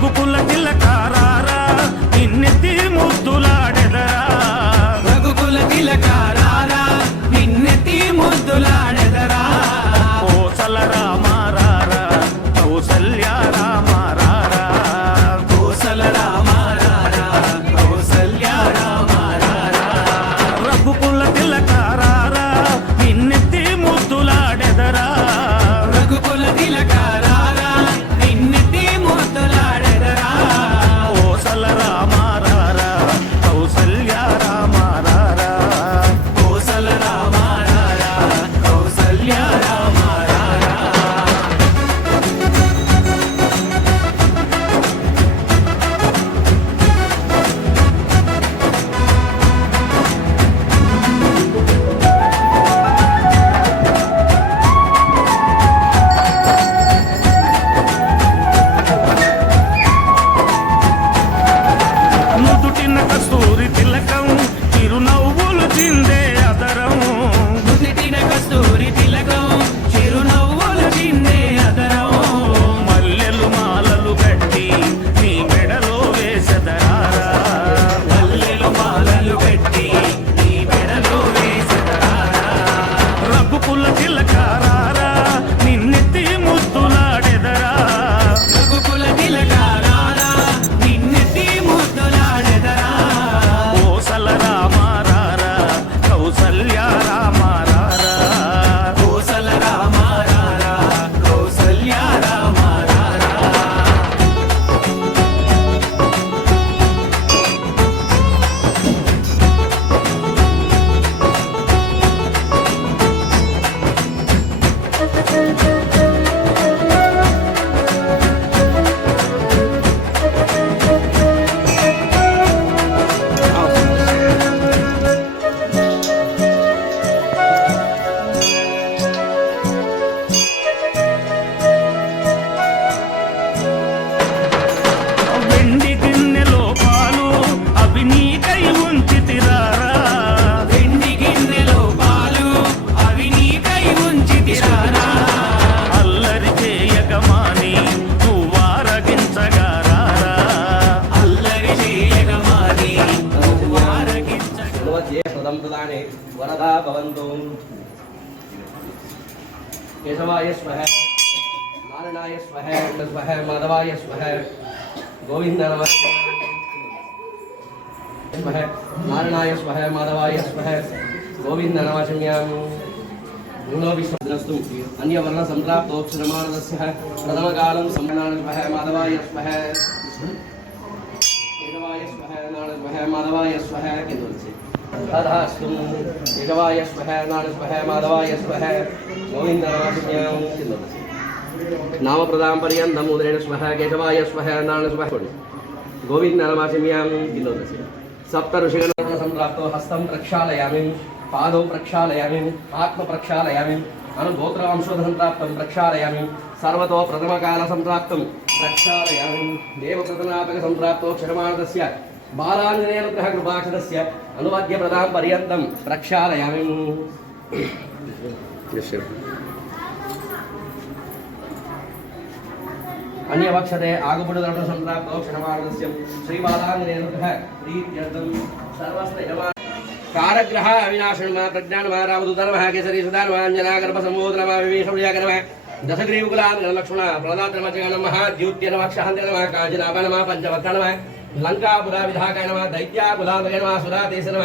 రఘుకుల తిలకారారా నిన్నెత్తి ముద్దులాడెదరా రఘుకుల తిలకారారా నిన్నెత్తి ముద్దులాడెదరా కోసల రామారారా కౌసల్య రామారారా కోసల రామారారా కౌసల్య రామారారా రఘుకుల తిలకారారా నిన్నెత్తి ముద్దులాడెదరా రఘుకుల తిలకారారా నిన్నెత్తి ముద్దులాడెదరా కోసల రామారారా కౌసల్య రామారారా కోసల రామారారా కౌసల్య రామారారా నుదుటిన కస్తూరి తిలకం చిరునవ్వులు చిందే అదరం నుదిటిన కస్తూరి తిలకం చిరునవ్వులు చిందే అదరం మల్లెలు మాలలు గట్టి నీ మెడలో వేసెదరారా మల్లెలు మాలలు కట్టి నీ మెడలో వేసెదరారా రఘుకుల తిలకారారా నిన్నెత్తి ముద్దులాడెదరా రఘుకుల తిలకారారా నిన్నెత్తి ముద్దులాడెదరా కోసల రామారారా కౌసల్య రామారారా కోసల రామారారా కౌసల్య రామారారా వెండి గిన్నెలో పాలు అవి నీకై ఉంచితిరారా వెండి గిన్నెలో పాలు అవి నీకై ఉంచితిరారా అల్లరి చేయగమాని నువ్వారగించగారారా అల్లరి చేయగమాని నువ్వారగించగ భగవద్యే ప్రదం ప్రదానే వరదా భవంతు కేశవాయ స్వహ నారాయణాయ స్వహ స్వహ మాధవాయ స్వహ గోవింద నమః స్వహ నారాయణాయ స్వహ మాధవాయ స్వహ గోవింద నమః గుణో విశ్వస్తు అన్యవర్ణ సంప్రాప్తోక్షరమానదస్య ప్రథమకాలం సంప్రణాన స్వహ మాధవాయ స్వహ కేశవాయ స్వహ నారాయణ స్వహ మాధవాయ స్వహ కిందొచ్చి తదాస్తు కేశవాయ స్వహ నారాయణ స్వహ మాధవాయ స్వహ గోవింద నమః కిందొచ్చి నామ ప్రదాం పర్యంతం ఉదరేణ స్వహ కేశవాయ స్వహ నారాయణ స్వహ గోవింద నమః కిందొచ్చి సప్త ఋషిగణ సంప్రాప్తో హస్తం ప్రక్షాళయామి పాదౌ ప్రక్షాళయామి ఆత్మ ప్రక్షాళయామి అనుగోత్రవంశోధనం ప్రాప్తం ప్రక్షాళయామి సర్వతో ప్రథమకాల సంప్రాప్తం ప్రక్షాళయామి దేవప్రతనాపక సంప్రాప్తో క్షరమాణదస్య బాలాంజనేయనుగ్రహ కృపాక్షరస్య అనువాద్య ప్రదాం పర్యంతం ప్రక్షాళయామి అన్యవక్షతే ఆగుపుడు దర్శన సంప్రాప్తో క్షరమాణదస్య శ్రీబాలాంజనేయనుగ్రహ ప్రీత్యర్థం సర్వస్త యమా కారగ్రహ అవినాశనమ ప్రజ్ఞానమ రామదూతనమ కేసరి సుధానమ అంజనాగర్భ సంబోధనమ వివేశముయాగనమ దశగ్రీవుకులాం లక్ష్మణ ప్రదాత్రమచగనమ ద్యూత్యనమ క్షాంతినమ కాంచనాపనమ పంచవక్రనమ లంకాపురా విధాకనమ దైత్యాకులామగనమ సురాతేశనమ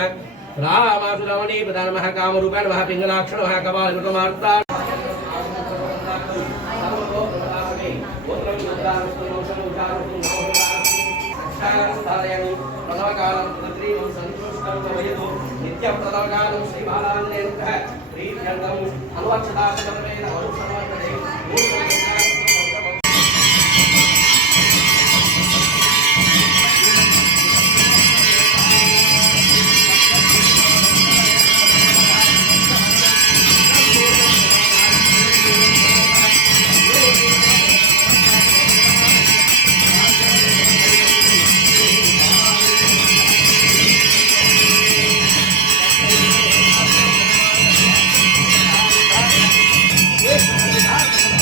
రామాసురమణి ప్రధానమ కామరూపనమ పింగళాక్షణమ కపాలకృతమార్తా ప్రథమకాలం ప్రతిమం సంతోషం వయదు నిత్యం ప్రథమకాలం శ్రీ బాలాంజనేయ ప్రీత్యర్థం అనువక్షదాకరమైన వరుషణవర్తనే Yes,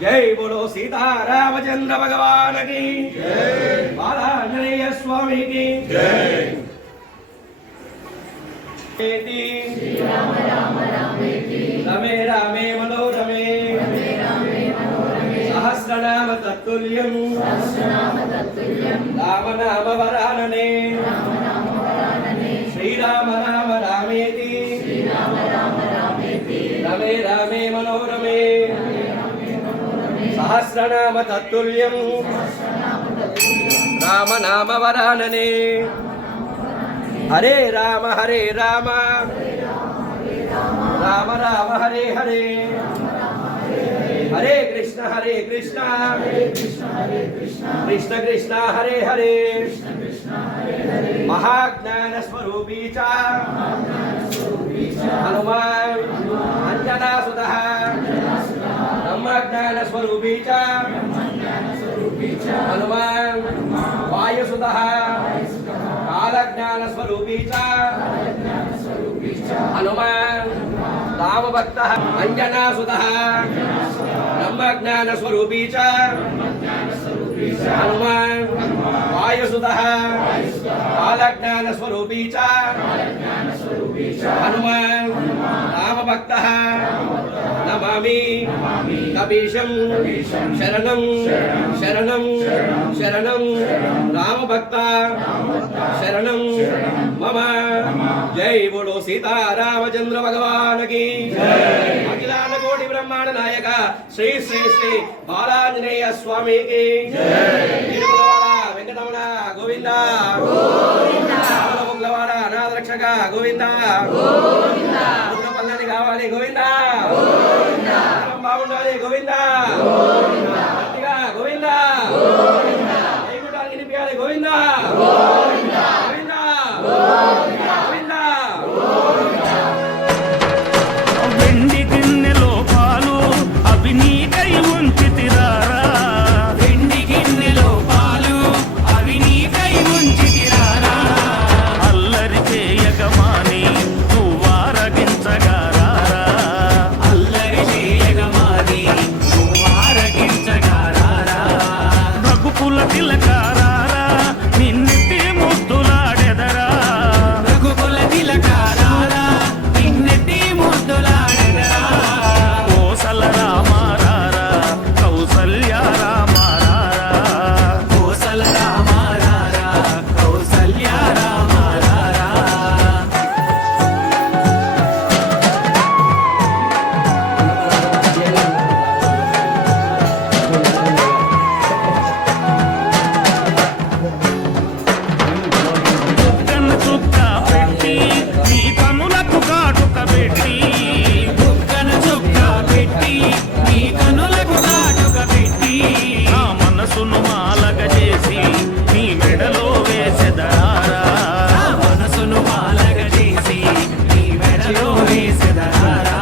जय बोलो सीतारामचंद्र भगवान की जय, बालांजनेय स्वामी की जय। रमे रामे मनोरमे सहस्रनाम तत्तुल्यं राम नाम वरानने श्रीराम राम रामेति रमे रामे मनोरमे सहस्रनाम तत्तुल्यं राम नाम वरानने हरे राम राम राम हरे हरे हरे कृष्ण कृष्ण कृष्ण हरे हरे महाज्ञान स्वरूपी च हनुमान अंजना सुतः ब्रह्मज्ञान स्वरूपी च हनुमान वायुसुतः कालज्ञान स्वरूपी च हनुमान राम भक्तः अंजना सुतः ब्रह्मज्ञान स्वरूपी च हनुमान वायुसुतः कालज्ञान स्वरूपी च हनुमान राम भक्तः नमामि कपीशं शरणं शरणं शरणं राम भक्ता शरणं मम। जय बोलो सीतारामचंद्र भगवान की जय। अखिलांड कोटि ब्रह्मांड नायक श्री श्री श्री बालांजनेय स्वामी की जय। वेंकटरमण गोविंदा गोविंदा मंगलवाड़ अनाथ रक्षक गोविंदा गोविंदा पल्లని కావాలి గోవిందా గోవిందా బాగుండాలి గోవిందా గోవిందా గట్టిగా గోవిందా గోవిందా ఏగుటానికి నింపాలి గోవిందా గోవిందా గోవిందా గోవిందా గోవిందా గోవిందా। వెండి గిన్నెలో పాలు అవి నీకై ఉంచితిరారా వెండి గిన్నెలో పాలు అవి నీకై ఉంచితిరారా అల్లరి చేయగమాని నువ్వారగించగారారా అల్లరి చేయగమాని నువ్వారగించగారారా రఘుకుల తిలకారారా నిన్నెత్తి ముద్దులాడెదరా రఘుకుల తిలకారారా నిన్నెత్తి ముద్దులాడెదరా కోసల రామారారా కౌసల్య రామారారా కోసల రామారారా కౌసల్య రామారారా కన్ను చుక్క పెట్టి నీ కనులకు కాటుక పెట్టి బుక్కన చుక్క పెట్టి నీ కనులకు కాటుక పెట్టి నా మనసును మాలగ చేసి నీ మెడలో వేసెదరారా నా మనసును మాలగ చేసి నీ మెడలో వేసెదరారా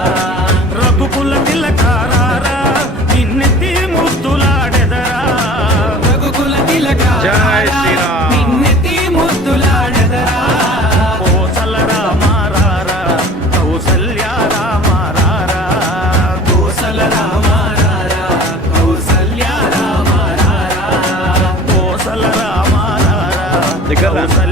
రఘుకుల తిలకారారా నిన్నెత్తి ముద్దులాడెదరా రఘుకుల తిలకారారా జై శ్రీరామ్. నిన్నెత్తి ముద్దులాడెదరా కోసల రామారారా కౌసల్య రామారారా కోసల రామారారా కౌసల్య రామారారా కోసల రామారారా కౌసల్య